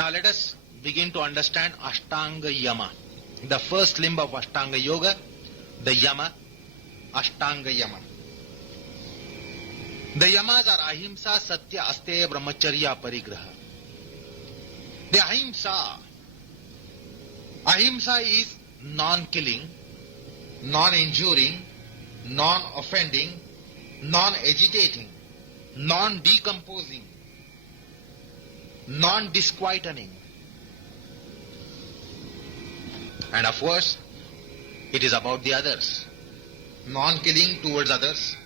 Now let us begin to understand Ashtanga Yama. The first limb of Ashtanga Yoga, the Yama, Ashtanga Yama. The Yamas are Ahimsa, Satya, Asteya, Brahmacharya, Parigraha. The Ahimsa is non-killing, non-injuring, non-offending, non-agitating, non-decomposing, non-disquieting. And of course, it is about the others. Non-killing towards others,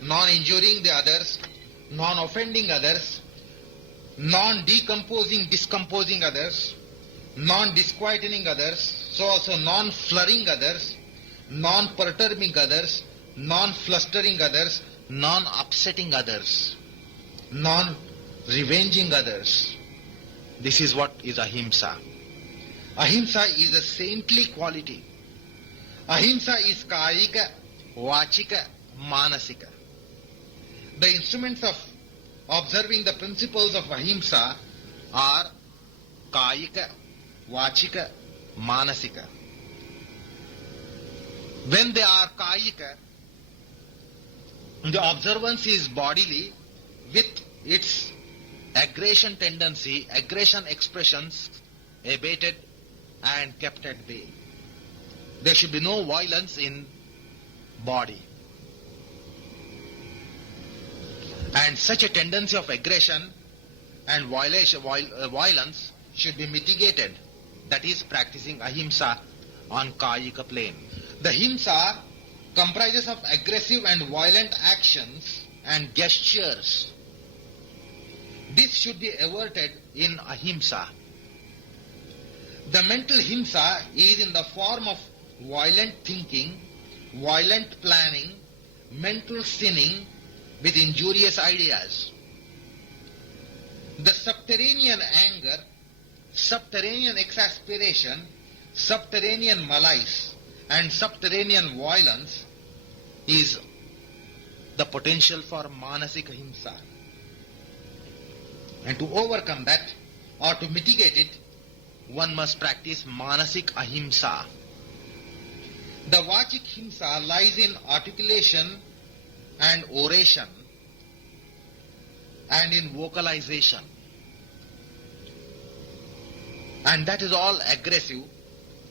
non-injuring the others, non-offending others, non-decomposing, discomposing others, non-disquieting others, so also non-flurrying others, non-perturbing others, non-flustering others, non-upsetting others, non-revenging others. This is what is Ahimsa. Ahimsa is a saintly quality. Ahimsa is Kayika, Vachika, Manasika. The instruments of observing the principles of Ahimsa are Kayika, Vachika, Manasika. When they are Kayika, the observance is bodily with its aggression tendency, aggression expressions abated and kept at bay. There should be no violence in body. And such a tendency of aggression and violence should be mitigated. That is practicing Ahimsa on Kayika plane. The Himsa comprises of aggressive and violent actions and gestures. This should be averted in Ahimsa. The mental Himsa is in the form of violent thinking, violent planning, mental sinning with injurious ideas. The subterranean anger, subterranean exasperation, subterranean malice, and subterranean violence is the potential for Manasika Himsa. And to overcome that or to mitigate it, one must practice Manasik Ahimsa. The Vachik Himsa lies in articulation and oration and in vocalization. And that is all aggressive,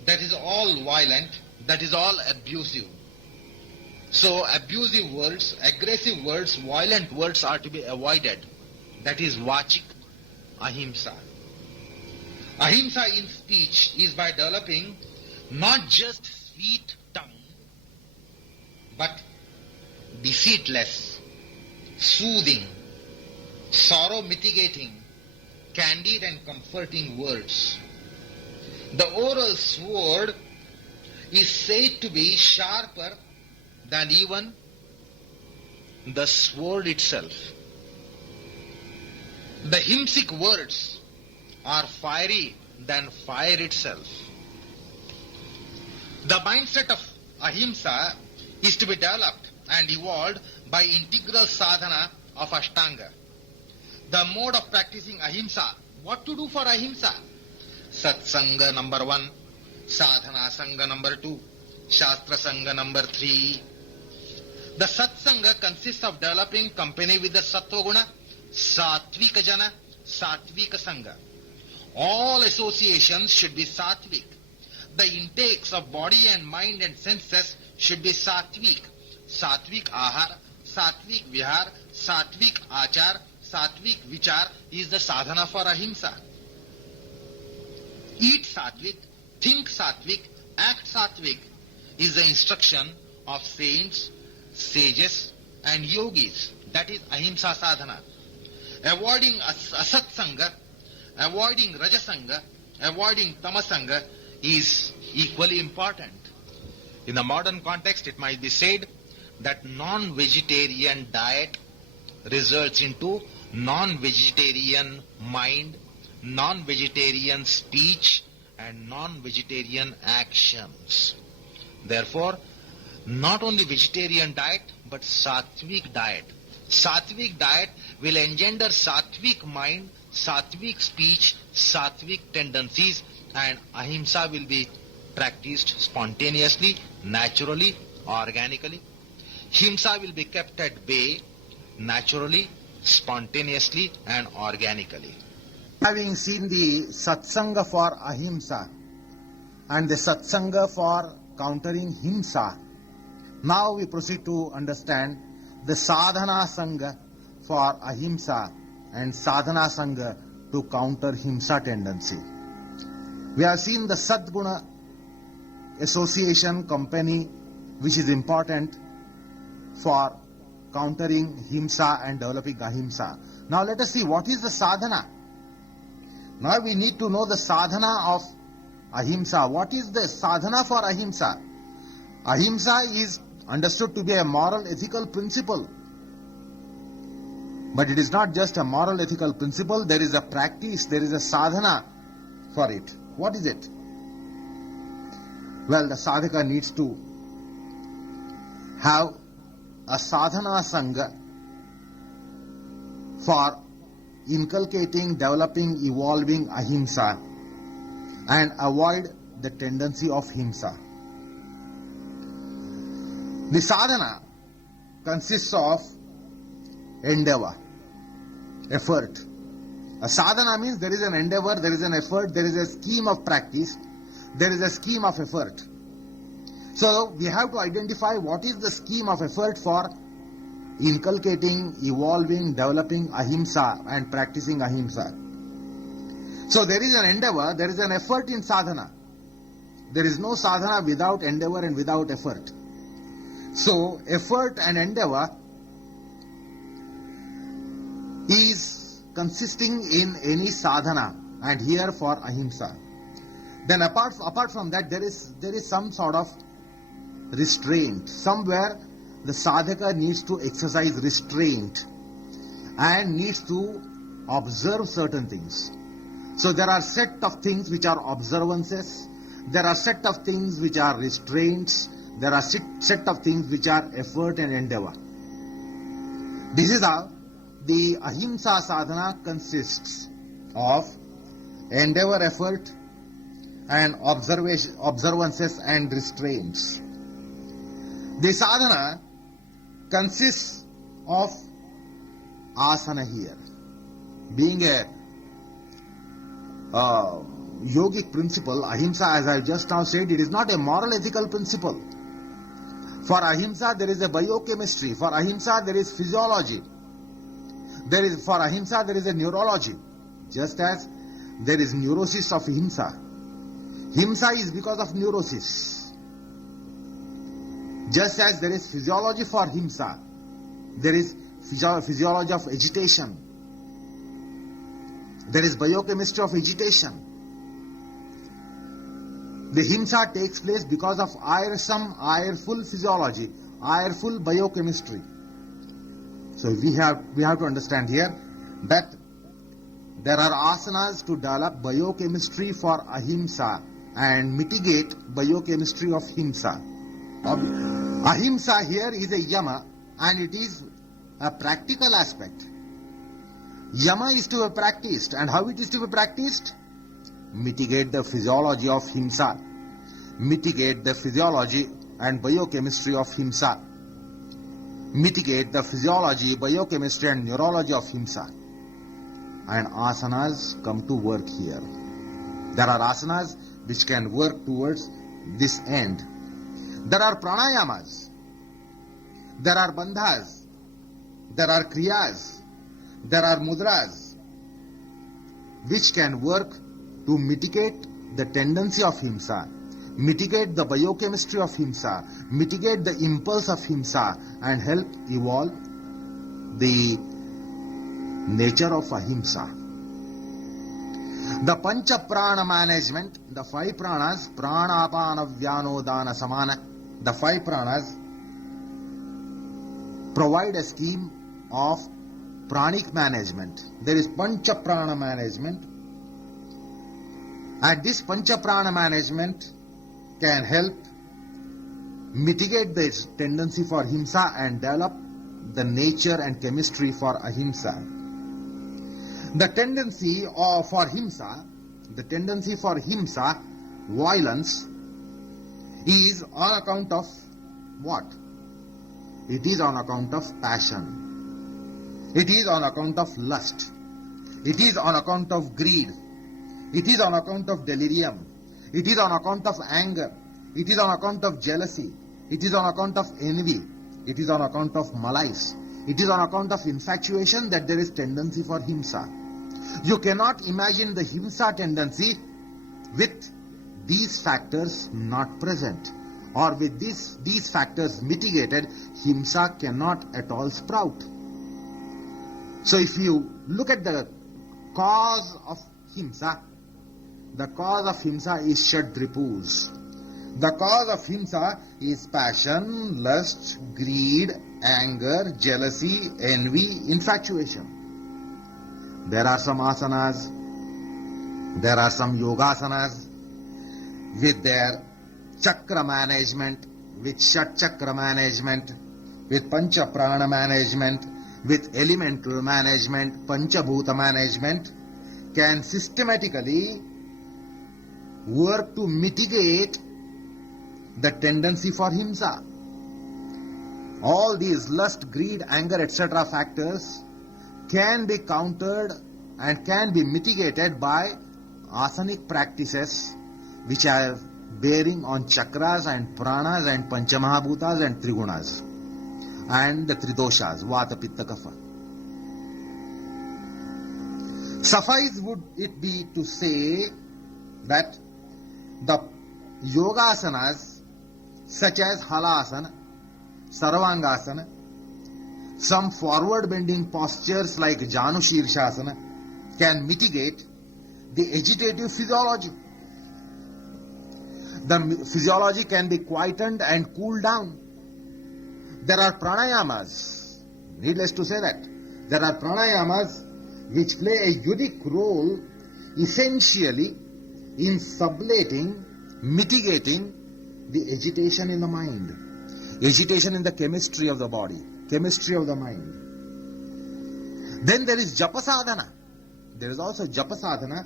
that is all violent, that is all abusive. So abusive words, aggressive words, violent words are to be avoided. That is Vachik Ahimsa. Ahimsa in speech is by developing not just sweet tongue, but deceitless, soothing, sorrow mitigating, candid and comforting words. The oral sword is said to be sharper than even the sword itself. The Himsic words are fiery than fire itself. The mindset of Ahimsa is to be developed and evolved by integral sadhana of Ashtanga. The mode of practicing Ahimsa. What to do for Ahimsa? Satsanga number 1, Sadhana Sangha number 2, Shastra Sangha number 3. The Satsanga consists of developing company with the Sattva-guna, Satvika Jana, Satvika Sangha. All associations should be Satvik. The intakes of body and mind and senses should be Satvik. Satvik Ahar, Satvik Vihar, Satvik Achar, Satvik Vichar is the sadhana for Ahimsa. Eat Satvik, think Satvik, act Satvik is the instruction of saints, sages and yogis. That is Ahimsa sadhana. Avoiding Asatsanga, avoiding Rajasanga, avoiding Tamasanga is equally important. In the modern context, it might be said that non-vegetarian diet results into non-vegetarian mind, non-vegetarian speech and non-vegetarian actions. Therefore, not only vegetarian diet but Sattvic diet. Sattvic diet will engender Sattvic mind, sattvic speech, sattvic tendencies, and ahimsa will be practiced spontaneously, naturally, organically. Himsa will be kept at bay, naturally, spontaneously, and organically. Having seen the satsanga for ahimsa and the satsanga for countering himsa, now we proceed to understand the sadhana sangha for ahimsa and sadhana sangha to counter himsa tendency. We have seen the Sadguna association company, which is important for countering himsa and developing ahimsa. Now let us see what is the sadhana. Now we need to know the sadhana of ahimsa. What is the sadhana for ahimsa? Ahimsa is understood to be a moral ethical principle. But it is not just a moral ethical principle, there is a practice, there is a sadhana for it. What is it? Well, the sadhaka needs to have a sadhana sangha for inculcating, developing, evolving ahimsa and avoid the tendency of himsa. The sadhana consists of endeavor, effort. A sadhana means there is an endeavor, there is an effort, there is a scheme of practice, there is a scheme of effort. So we have to identify what is the scheme of effort for inculcating, evolving, developing ahimsa and practicing ahimsa. So there is an endeavor, there is an effort in sadhana. There is no sadhana without endeavor and without effort. So effort and endeavor is consisting in any sadhana, and here for ahimsa. Then apart from that, there is some sort of restraint. Somewhere the sadhaka needs to exercise restraint and needs to observe certain things. So there are set of things which are observances, there are set of things which are restraints, there are set of things which are effort and endeavor. This is how the ahimsa sadhana consists of endeavor, effort, and observances and restraints. The sadhana consists of asana here. Being a yogic principle, ahimsa, as I just now said, it is not a moral ethical principle. For ahimsa there is a biochemistry, for ahimsa there is physiology, for ahimsa there is a neurology, just as there is neurosis of himsa. Himsa is because of neurosis. Just as there is physiology for himsa, there is physiology of agitation. There is biochemistry of agitation. The himsa takes place because of irsome, ireful physiology, ireful biochemistry. So we have to understand here that there are asanas to develop biochemistry for ahimsa and mitigate biochemistry of himsa. Ahimsa here is a yama and it is a practical aspect. Yama is to be practiced, and how it is to be practiced? Mitigate the physiology of himsa, mitigate the physiology and biochemistry of himsa, mitigate the physiology, biochemistry and neurology of himsa. And asanas come to work here. There are asanas which can work towards this end. There are pranayamas, there are bandhas, there are kriyas, there are mudras which can work to mitigate the tendency of himsa, mitigate the biochemistry of himsa, mitigate the impulse of himsa and help evolve the nature of ahimsa. The pancha prana management, the 5 pranas, prana apana vyano dana samana, the 5 pranas provide a scheme of pranic management. There is pancha prana management, and this pancha prana management can help mitigate the tendency for himsa and develop the nature and chemistry for ahimsa. The tendency for himsa, violence, is on account of what? It is on account of passion. It is on account of lust. It is on account of greed. It is on account of delirium. It is on account of anger. It is on account of jealousy. It is on account of envy. It is on account of malice. It is on account of infatuation that there is tendency for himsa. You cannot imagine the himsa tendency with these factors not present, or with these factors mitigated. Himsa cannot at all sprout. So if you look at the cause of himsa, the cause of himsa is Shadripus. The cause of himsa is passion, lust, greed, anger, jealousy, envy, infatuation. There are some asanas, there are some yogasanas with their chakra management, with Shat chakra management, with Pancha prana management, with elemental management, Pancha bhuta management, can systematically work to mitigate the tendency for himsa. All these lust, greed, anger, etc. factors can be countered and can be mitigated by asanic practices which have bearing on chakras and pranas and panchamahabhutas and trigunas and the tridoshas, vata, pitta, kapha. Suffice would it be to say that the yogasanas such as halasana, sarvangasana, some forward bending postures like Janu Shirshasana can mitigate the agitative physiology. The physiology can be quietened and cooled down. There are pranayamas, needless to say that. There are pranayamas which play a unique role essentially in sublating, mitigating the agitation in the mind, agitation in the chemistry of the body, chemistry of the mind. Then there is japa sadhana. There is also japa sadhana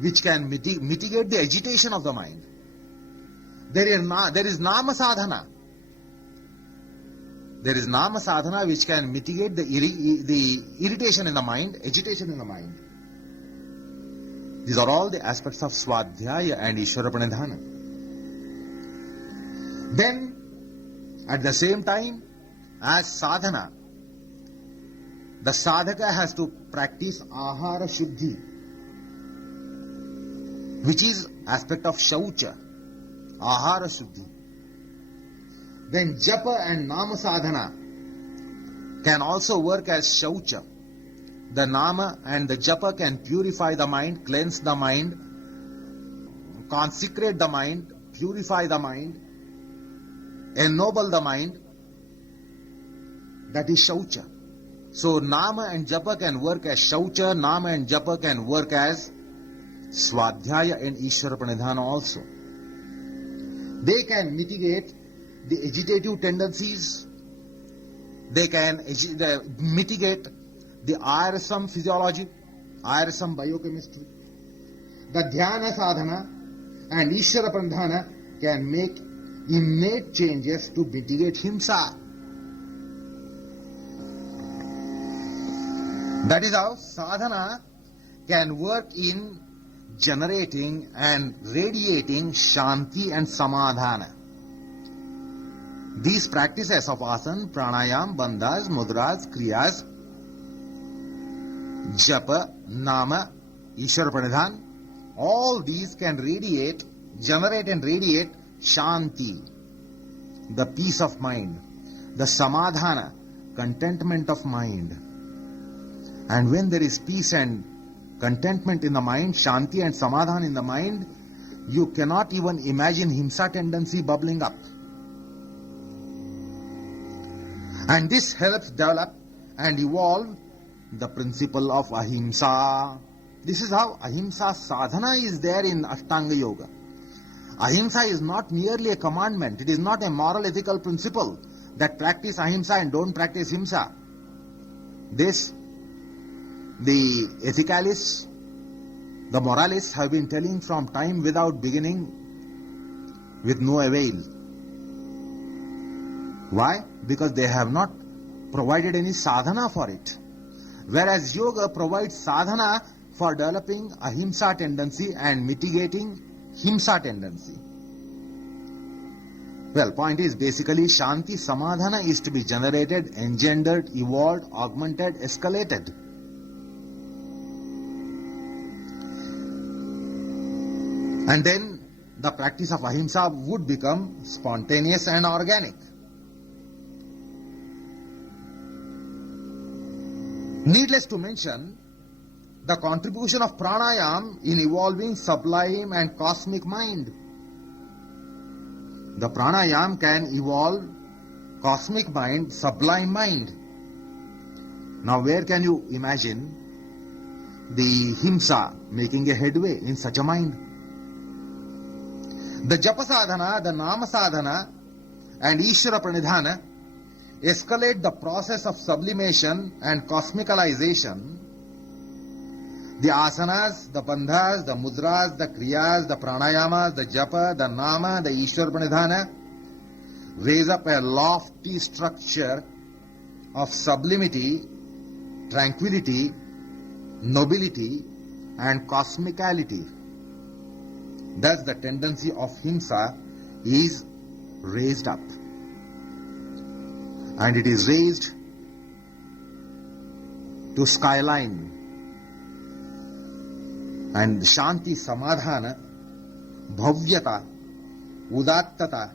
which can mitigate the agitation of the mind. There is nama sadhana. There is nama sadhana which can mitigate the irritation in the mind, agitation in the mind. These are all the aspects of Swadhyaya and Ishvara Pranidhana. Then, at the same time, as sadhana, the sadhaka has to practice ahara shuddhi, which is aspect of shaucha, ahara shuddhi. Then japa and nama sadhana can also work as shaucha. The nama and the japa can purify the mind, cleanse the mind, consecrate the mind, purify the mind, ennoble the mind. That is shaucha. So nama and japa can work as shaucha, nama and japa can work as swadhyaya and Ishvara Pranidhana also. They can mitigate the agitative tendencies. They can mitigate the IRSM physiology, IRSM biochemistry. The dhyana sadhana and Ishvara Pranidhana can make innate changes to mitigate himsa. That is how sadhana can work in generating and radiating shanti and samadhana. These practices of asana, pranayam, bandhas, mudras, kriyas, japa, nama, Ishvara Pranidhan, all these can generate and radiate shanti, the peace of mind, the samadhana, contentment of mind. And when there is peace and contentment in the mind, shanti and samadhana in the mind, you cannot even imagine himsa tendency bubbling up. And this helps develop and evolve the principle of ahimsa. This is how ahimsa sadhana is there in Ashtanga Yoga. Ahimsa is not merely a commandment. It is not a moral ethical principle that practice ahimsa and don't practice himsa. This The ethicalists, the moralists have been telling from time without beginning with no avail. Why? Because they have not provided any sadhana for it. Whereas yoga provides sadhana for developing ahimsa tendency and mitigating himsa tendency. Well, point is basically Shanti Samadhana is to be generated, engendered, evolved, augmented, escalated. And then the practice of ahimsa would become spontaneous and organic. Needless to mention, the contribution of pranayam in evolving sublime and cosmic mind. The pranayam can evolve cosmic mind, sublime mind. Now where can you imagine the himsa making a headway in such a mind? The japa sadhana, the nama sadhana and Ishvara pranidhana escalate the process of sublimation and cosmicalization. The asanas, the bandhas, the mudras, the kriyas, the pranayamas, the japa, the nama, the Ishvara pranidhana raise up a lofty structure of sublimity, tranquility, nobility and cosmicality. Thus the tendency of himsa is raised up. And it is raised to skyline. And Shanti Samadhana, Bhavyata, Udattata,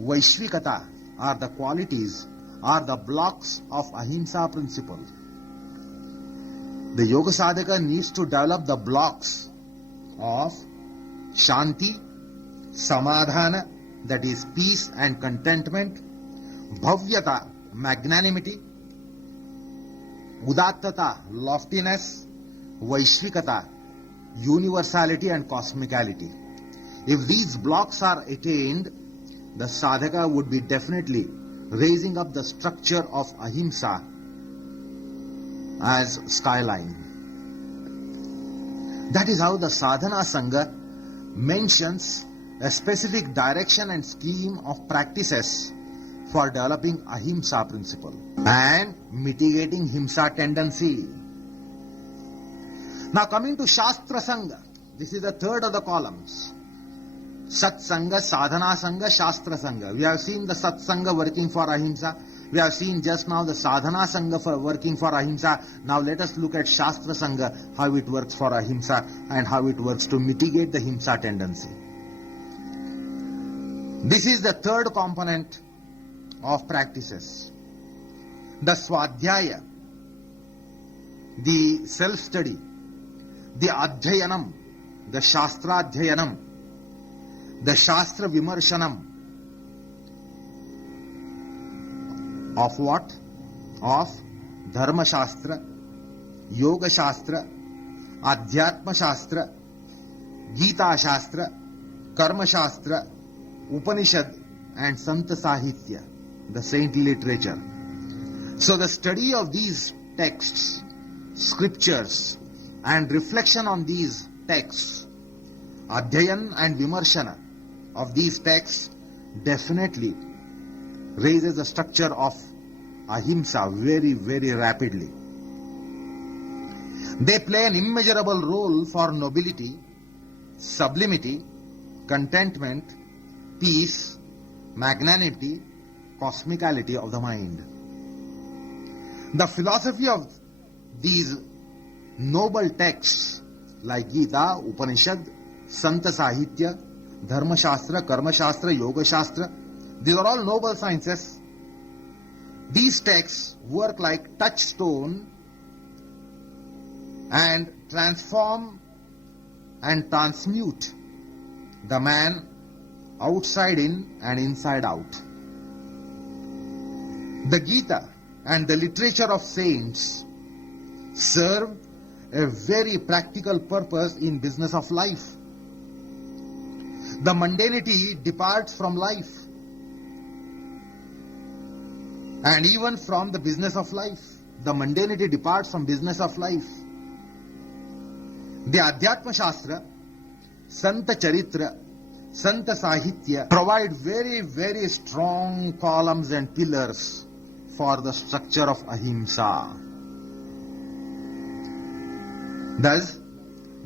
Vaishvikata are the qualities, are the blocks of ahimsa principle. The yoga sadhaka needs to develop the blocks of Shanti, Samadhana, that is peace and contentment, Bhavyata, magnanimity, Udattata, loftiness, Vaishvikata, universality and cosmicality. If these blocks are attained, the sadhaka would be definitely raising up the structure of ahimsa as skyline. That is how the sadhana sangha mentions a specific direction and scheme of practices for developing ahimsa principle and mitigating himsa tendency. Now coming to Shastra Sangha, this is the third of the columns. Sat Sangha, Sadhana Sangha, Shastra Sangha. We have seen the Sat Sangha working for ahimsa. We have seen just now the Sadhana Sangha for working for ahimsa. Now let us look at Shastra Sangha, how it works for ahimsa and how it works to mitigate the himsa tendency. This is the third component of practices. The Swadhyaya, the self-study, the Adhyayanam, the Shastradhyayanam, the Shastra Vimarshanam. Of what? Of Dharma Shastra, Yoga Shastra, Adhyatma Shastra, Gita Shastra, Karma Shastra, Upanishad and Santa Sahitya, the saintly literature. So the study of these texts, scriptures and reflection on these texts, Adhyayan and Vimarshana of these texts definitely raises the structure of ahimsa very, very rapidly. They play an immeasurable role for nobility, sublimity, contentment, peace, magnanimity, cosmicality of the mind. The philosophy of these noble texts like Gita, Upanishad, Santa Sahitya, Dharma Shastra, Karma Shastra, Yoga Shastra, these are all noble sciences. These texts work like touchstone and transform and transmute the man outside in and inside out. The Gita and the literature of saints serve a very practical purpose in business of life. The mundanity departs from life and even from the business of life. the mundanity departs from business of life. The Adhyatma Shastra, Sant Charitra, Sant Sahitya provide very, very strong columns and pillars for the structure of ahimsa. Thus,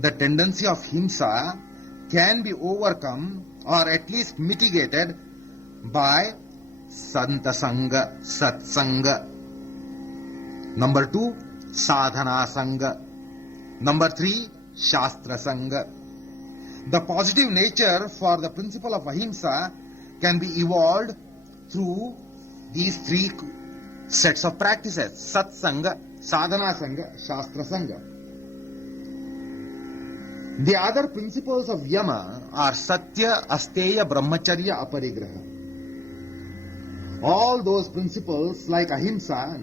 the tendency of himsa can be overcome or at least mitigated by Santa Sangha, Satsanga. Number 2, Sadhana Sangha. Number 3, Shastra Sangha. The positive nature for the principle of ahimsa can be evolved through these 3 sets of practices: Satsanga, Sadhana Sangha, Shastra Sangha. The other principles of Yama are Satya, Asteya, Brahmacharya, Aparigraha. All those principles like ahimsa,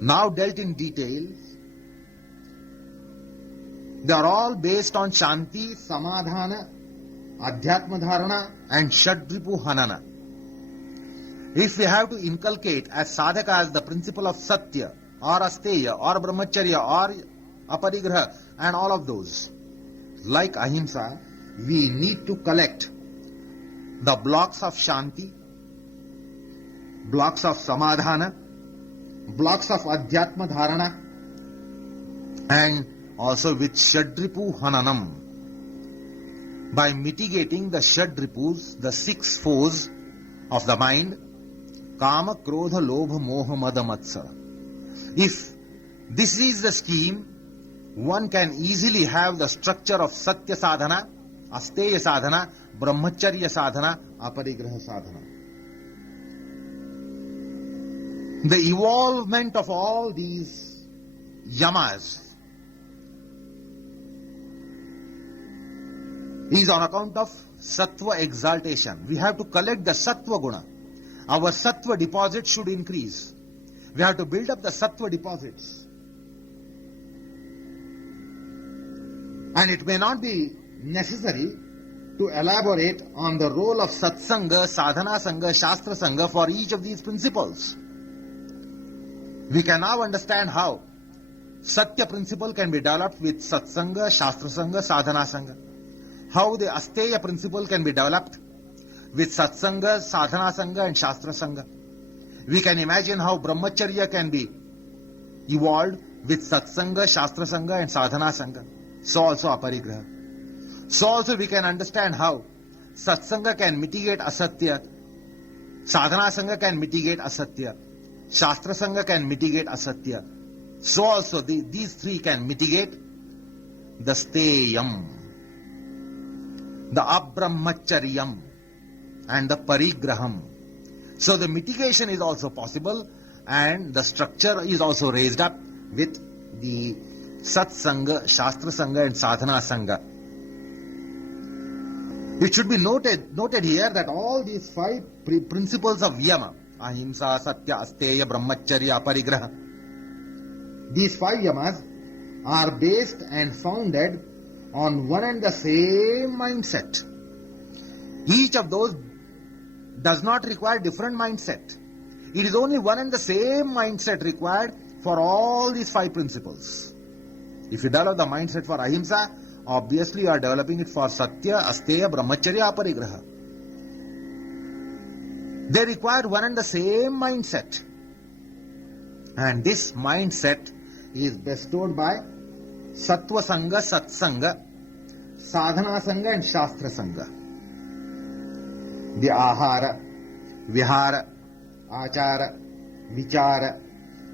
now dealt in detail, they are all based on Shanti, Samadhana, Adhyatma Dharana and Shadripu Hanana. If we have to inculcate as sadhakas the principle of Satya or Asteya or Brahmacharya or Aparigraha and all of those, like ahimsa, we need to collect the blocks of Shanti, blocks of Samadhana, blocks of Adhyatma Dharana, and also with Shadripu Hananam. By mitigating the Shadripus, the 6 foes of the mind, Kama, Krodha, Lobha, Moha, Mada, Matsara. If this is the scheme, one can easily have the structure of Satya Sadhana, Asteya Sadhana, Brahmacharya Sadhana, Aparigraha Sadhana. The evolvement of all these yamas is on account of Sattva exaltation. We have to collect the Sattva Guna. Our Sattva deposits should increase. We have to build up the Sattva deposits. And it may not be necessary to elaborate on the role of Satsanga, Sadhana Sangha, Shastra Sangha for each of these principles. We can now understand how Satya principle can be developed with Satsanga, Shastra Sangha, Sadhana Sangha. How the Asteya principle can be developed with Satsanga, Sadhana Sangha and Shastra Sangha. We can imagine how Brahmacharya can be evolved with Satsanga, Shastra Sangha and Sadhana Sangha. So also Aparigraha. So also we can understand how Satsanga can mitigate Asatya, Sadhana Sangha can mitigate Asatya, Shastra Sangha can mitigate Asatya. So also these 3 can mitigate the Steyam, the Abrahmacharyam and the Parigraham. So the mitigation is also possible and the structure is also raised up with the Satsanga, Shastra Sangha and Sadhana Sangha. It should be noted here that all these 5 principles of Yama, Ahimsa, Satya, Asteya, Brahmacharya, Aparigraha, these 5 Yamas are based and founded on one and the same mindset. Each of those does not require different mindset. It is only one and the same mindset required for all these 5 principles. If you develop the mindset for Ahimsa, obviously you are developing it for Satya, Asteya, Brahmacharya, Aparigraha. They require one and the same mindset. And this mindset is bestowed by Sattva Sangha, Satsanga, Sadhana Sangha and Shastra Sangha. The Ahara, Vihara, Achara, Vichara,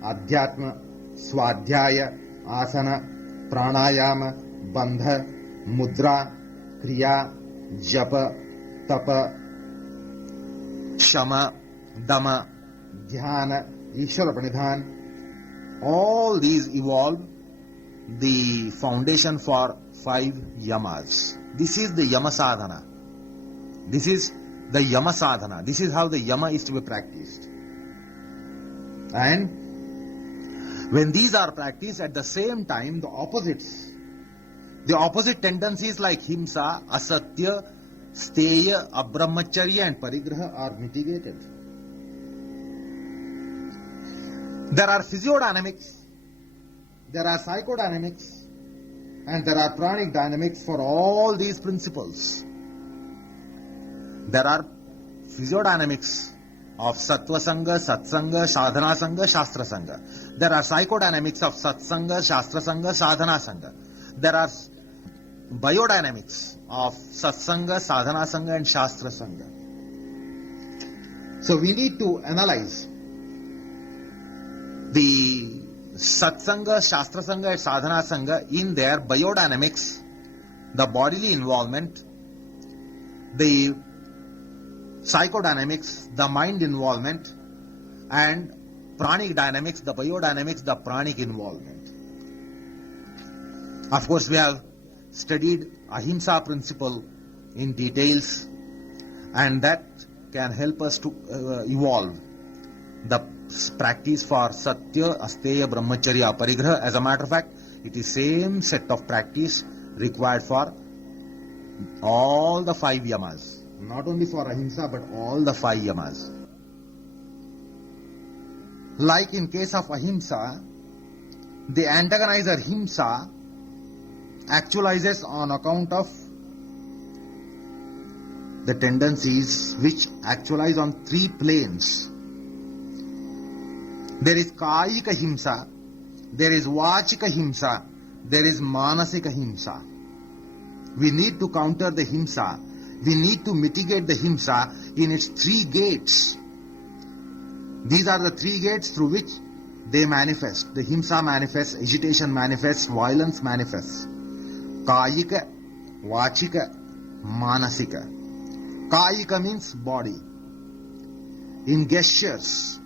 Adhyatma, Swadhyaya, Asana, Pranayama, Bandha, Mudra, Kriya, Japa, Tapa, Shama, Dama, Dhyana, Ishvara Pranidhan, all these evolve the foundation for 5 yamas. This is the yama sadhana. This is the yama sadhana. This is how the yama is to be practiced. And when these are practiced at the same time, the opposite tendencies like himsa, asatya, steya, abrahmacharya and parigraha are mitigated. There are physiodynamics, there are psychodynamics, and there are pranic dynamics for all these principles. There are physiodynamics of Sattva Sangha, Satsanga, Sadhana Sangha, Shastra Sangha. There are psychodynamics of Satsanga, Shastra Sangha, Sadhana Sangha. There are biodynamics of Satsanga, Sadhana Sangha and Shastra Sangha. So we need to analyze the Satsanga, Shastra Sangha and Sadhana Sangha in their biodynamics, the bodily involvement, the psychodynamics, the mind involvement, and pranic dynamics, the biodynamics, the pranic involvement. Of course, we have studied Ahimsa principle in details, and that can help us to evolve the practice for Satya, Asteya, Brahmacharya, Aparigraha. As a matter of fact, it is same set of practice required for all the 5 yamas. Not only for Ahimsa, but all the 5 yamas. Like in case of Ahimsa, the antagonizer Himsa actualizes on account of the tendencies which actualize on 3 planes. There is Kayika Himsa, there is Vachika Himsa, there is Manasika Himsa. We need to counter the Himsa. We need to mitigate the Himsa in its 3 gates. These are the 3 gates through which they manifest. The Himsa manifests, agitation manifests, violence manifests. Kayika, Vachika, Manasika. Kayika means body. In gestures,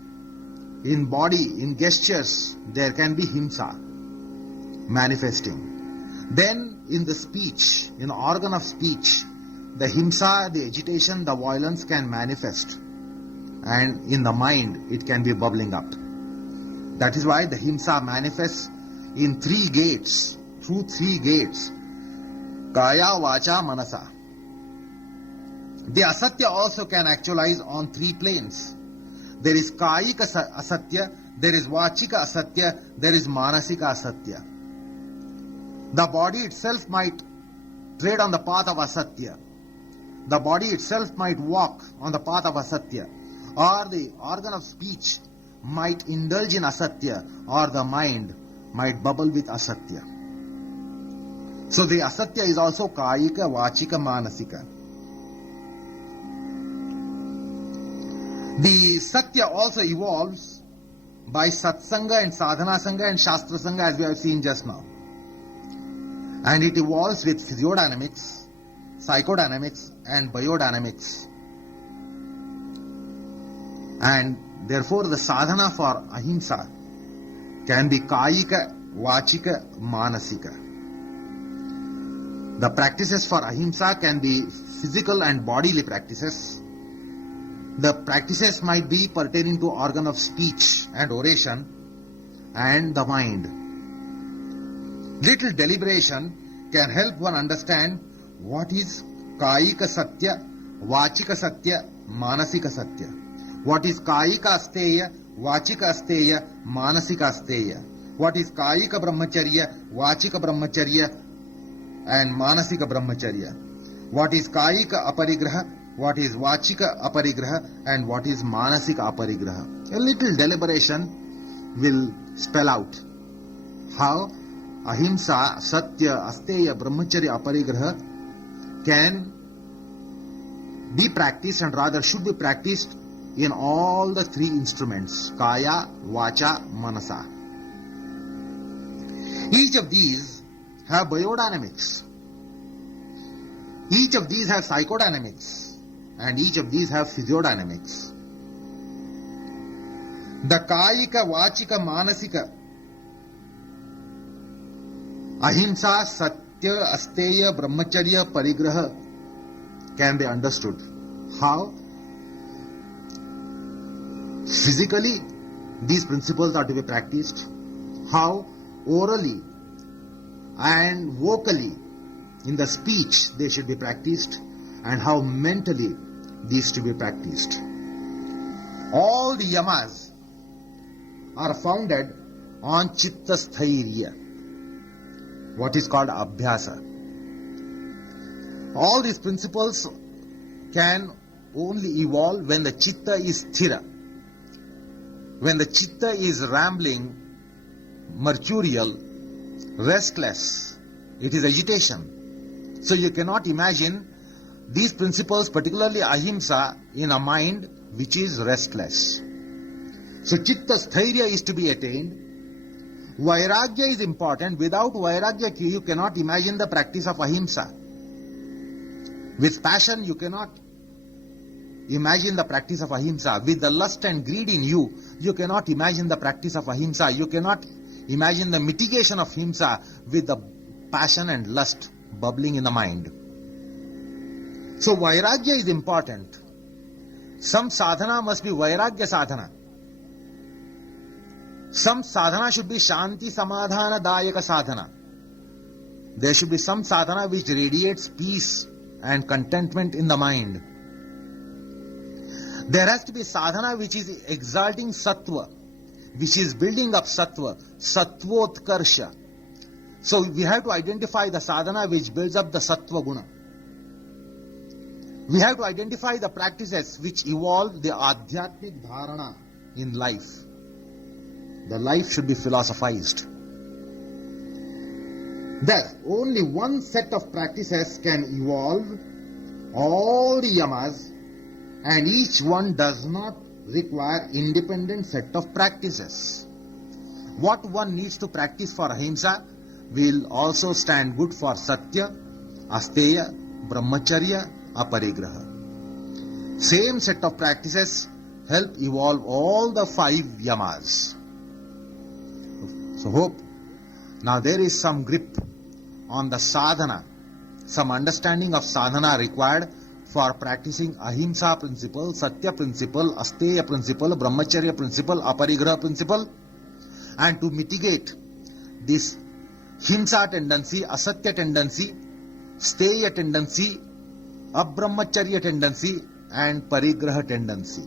in body, in gestures, there can be Himsa manifesting. Then in the speech, in organ of speech, the Himsa, the agitation, the violence can manifest. And in the mind, it can be bubbling up. That is why the Himsa manifests in 3 gates, through 3 gates. Kaya, Vacha, Manasa. The Asatya also can actualize on 3 planes. There is Kayika Asatya, there is Vachika Asatya, there is Manasika Asatya. The body itself might tread on the path of Asatya. The body itself might walk on the path of Asatya, or the organ of speech might indulge in Asatya, or the mind might bubble with Asatya. So the Asatya is also Kayika, Vachika, Manasika. The Satya also evolves by Satsanga and Sadhana Sangha and Shastra Sangha, as we have seen just now. And it evolves with physiodynamics, psychodynamics and biodynamics. And therefore the sadhana for Ahimsa can be Kayika, Vachika, Manasika. The practices for Ahimsa can be physical and bodily practices. The practices might be pertaining to organ of speech and oration and the mind. Little deliberation can help one understand what is Kayika Satya, Vachika Satya, Manasika Satya. What is Kayika Asteya, Vachika Asteya, Manasika Asteya. What is Kayika Brahmacharya, Vachika Brahmacharya and Manasika Brahmacharya. What is Kayika Aparigraha, what is Vachika Aparigraha and what is Manasika Aparigraha. A little deliberation will spell out how Ahimsa, Satya, Asteya, Brahmacharya, Aparigraha can be practiced and rather should be practiced in all the 3 instruments, Kaya, Vacha, Manasa. Each of these have biodynamics. Each of these have psychodynamics. And each of these have physiodynamics. The Kayika, Vachika, Manasika, Ahimsa, Satya, Asteya, Brahmacharya, Parigraha can be understood. How? Physically, these principles are to be practiced. How? Orally and vocally, in the speech, they should be practiced. And how mentally these to be practiced. All the yamas are founded on chitta sthairya, what is called abhyasa. All these principles can only evolve when the chitta is sthira. When the chitta is rambling, mercurial, restless, it is agitation. So you cannot imagine these principles, particularly ahimsa, in a mind which is restless. So chitta sthairya is to be attained. Vairagya is important. Without vairagya, you cannot imagine the practice of ahimsa. With passion, you cannot imagine the practice of ahimsa. With the lust and greed in you, you cannot imagine the practice of ahimsa. You cannot imagine the mitigation of himsa with the passion and lust bubbling in the mind. So vairagya is important. Some sadhana must be vairagya sadhana. Some sadhana should be shanti samadhana dayaka sadhana. There should be some sadhana which radiates peace and contentment in the mind. There has to be sadhana which is exalting sattva, which is building up sattva, sattvotkarsha. So we have to identify the sadhana which builds up the sattva guna. We have to identify the practices which evolve the adhyatmic dharana in life. The life should be philosophized. Thus, only one set of practices can evolve all the yamas, and each one does not require independent set of practices. What one needs to practice for ahimsa will also stand good for satya, asteya, brahmacharya, aparigraha. Same set of practices help evolve all the 5 yamas. So hope now there is some grip on the sadhana, some understanding of sadhana required for practicing ahimsa principle, satya principle, asteya principle, brahmacharya principle, aparigraha principle, and to mitigate this himsa tendency, asatya tendency, steya tendency, abrahmacharya tendency, and parigraha tendency.